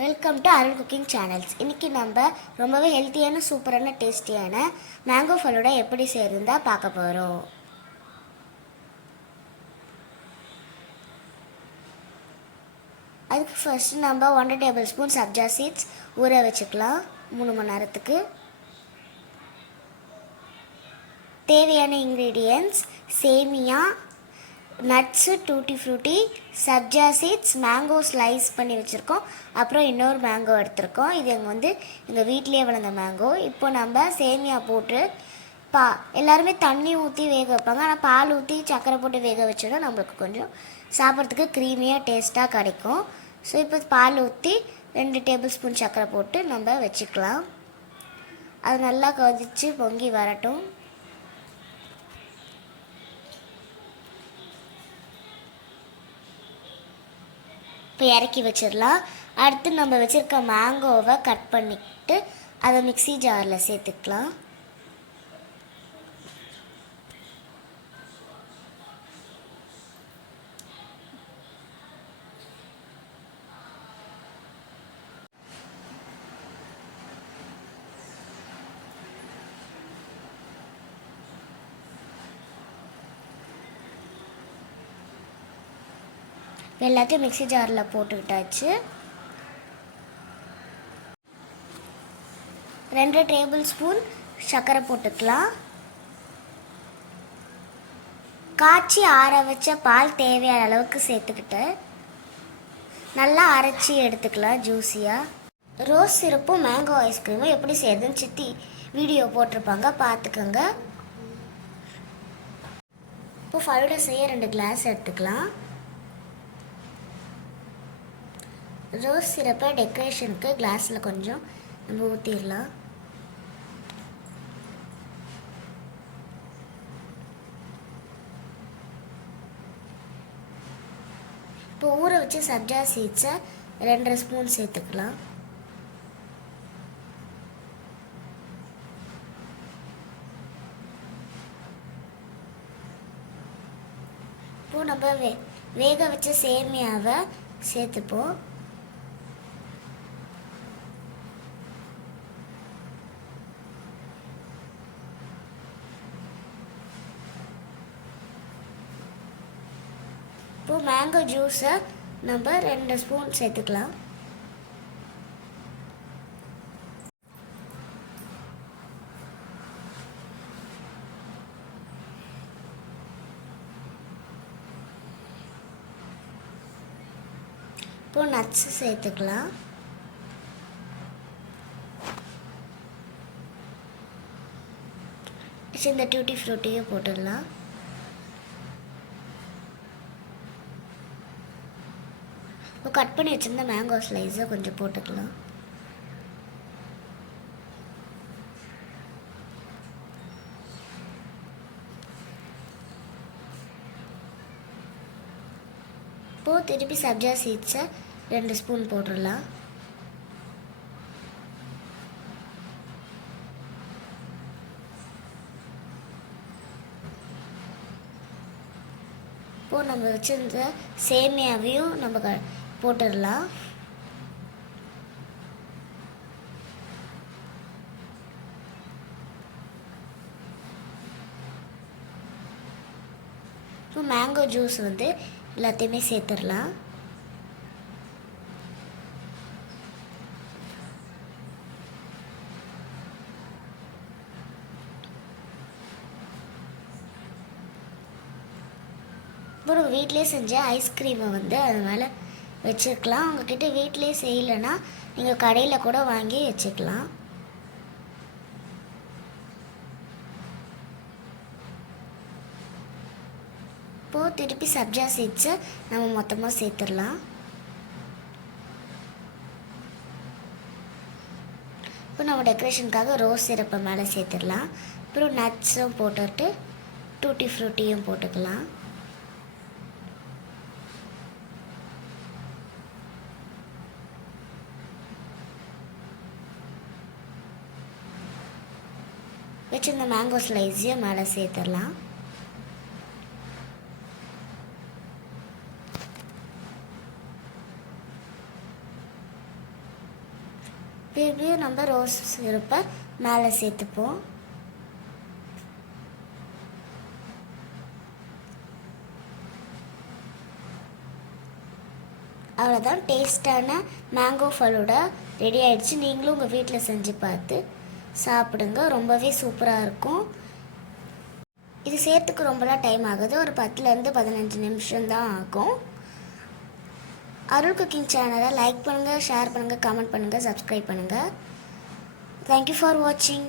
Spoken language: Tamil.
Welcome to Arul cooking channels இன்றைக்கி நம்ம ரொம்பவே ஹெல்த்தியான சூப்பரான டேஸ்டியான மேங்கோ ஃபலூடா எப்படி செய்யறதா பார்க்க போகிறோம் அதுக்கு ஃபர்ஸ்ட் நம்ம ஒன்றரை டேபிள் ஸ்பூன் சப்ஜா சீட்ஸ் ஊற வச்சுக்கலாம் மூணு மணி நேரத்துக்கு. தேவையான இன்க்ரீடியன்ட்ஸ் சேமியா nuts tutti frutti sabja seeds mango slice பண்ணி வச்சுருக்கோம். அப்புறம் இன்னொரு மேங்கோ எடுத்திருக்கோம். இது எங்கள் வந்து எங்கள் வீட்டிலேயே வளர்ந்த மேங்கோ இப்போ நம்ம சேமியா போட்டு பா எல்லாருமே தண்ணி ஊற்றி வேக வைப்பாங்க. ஆனால் பால் ஊற்றி சர்க்கரை போட்டு வேக வச்சோன்னா நம்மளுக்கு கொஞ்சம் சாப்பிட்றதுக்கு க்ரீமியாக டேஸ்ட்டாக கிடைக்கும். ஸோ இப்போ பால் ஊற்றி ரெண்டு டேபிள் ஸ்பூன் சர்க்கரை போட்டு நம்ம வச்சுக்கலாம். அது நல்லா கொதித்து பொங்கி வரட்டும். இப்போ இறக்கி வச்சிடலாம். அடுத்து நம்ம வச்சுருக்க மேங்கோவை கட் பண்ணிட்டு அதை மிக்ஸி ஜாரில் சேர்த்துக்கலாம். எல்லாத்தையும் மிக்ஸி ஜாரில் போட்டுக்கிட்டாச்சு ரெண்டு டேபிள் ஸ்பூன் சர்க்கரை போட்டுக்கலாம். காய்ச்சி ஆற வச்ச பால் தேவையான அளவுக்கு சேர்த்துக்கிட்டு நல்லா அரைச்சி எடுத்துக்கலாம் ஜூஸியாக ரோஸ் சிரப்பும் மேங்கோ ஐஸ்கிரீமும் எப்படி செய்யறதுன்னு சித்தி வீடியோ போட்டிருப்பாங்க. பார்த்துக்கோங்க. இப்போ ஃபலூடா செய்ய ரெண்டு கிளாஸ் எடுத்துக்கலாம். ரோஸ் சிறப்பாக டெக்கரேஷனுக்கு கிளாஸில் கொஞ்சம் நம்ம ஊற்றிடலாம் இப்போ ஊற வச்சு சப்ஜா சீட்ஸை ரெண்டரை ஸ்பூன் சேர்த்துக்கலாம். இப்போ நம்ம வே வேக வச்ச சேமியாவை சேர்த்துப்போம். இப்போது மேங்கோ ஜூஸை நம்ம ரெண்டு ஸ்பூன் சேர்த்துக்கலாம். இப்போ நட்ஸ் சேர்த்துக்கலாம். இந்த டியூட்டி ஃப்ரூட்டியும் போட்டுடலாம். இப்போ கட் பண்ணி வச்சுருந்த மேங்கோ ஸ்லைஸை கொஞ்சம் போட்டுக்கலாம். இப்போது திருப்பி சப்ஜா சீட்ஸை ரெண்டு ஸ்பூன் போட்டுடலாம். இப்போது நம்ம வச்சுருந்த சேமியாவையும் நம்ம க போட்டுடலாம். இப்போ மேங்கோ ஜூஸ் வந்து எல்லாத்தையுமே சேர்த்துடலாம். அப்புறம் வீட்டிலே செஞ்ச ஐஸ்கிரீமை வந்து அது மேலே வச்சுக்கலாம் உங்ககிட்ட வீட்டிலே செய்யலைன்னா நீங்கள் கடையில் கூட வாங்கி வச்சுக்கலாம். இப்போது திருப்பி சப்ஜா சீட்ஸை நம்ம மொத்தமாக சேர்த்துடலாம். இப்போ நம்ம டெக்கரேஷனுக்காக ரோஸ் சிரப்பை மேலே சேர்த்துடலாம். அப்புறம் நட்ஸும் போட்டுட்டு டூட்டி ஃப்ரூட்டியும் போட்டுக்கலாம். வச்சிருந்த மேங்கோ ஸ்லைஸையும் மேலே சேர்த்துடலாம். திருப்பியும் நம்ம ரோஸ் சிரப்பை மேலே சேர்த்துப்போம். அவ்வளோதான் டேஸ்டான மேங்கோ ஃபலூடா ரெடி ஆயிடுச்சு. நீங்களும் உங்கள் வீட்டில் செஞ்சு பார்த்து சாப்பிடுங்க. ரொம்பவே சூப்பராக இருக்கும். இது சேர்த்துக்கு ரொம்பலாம் டைம் ஆகுது. ஒரு பத்துலேருந்து பதினஞ்சு நிமிஷம் தான் ஆகும் அருள் குக்கிங் சேனலை லைக் பண்ணுங்கள் ஷேர் பண்ணுங்கள் கமெண்ட் பண்ணுங்கள் சப்ஸ்கிரைப் பண்ணுங்கள் தேங்க்யூ ஃபார் வாட்சிங்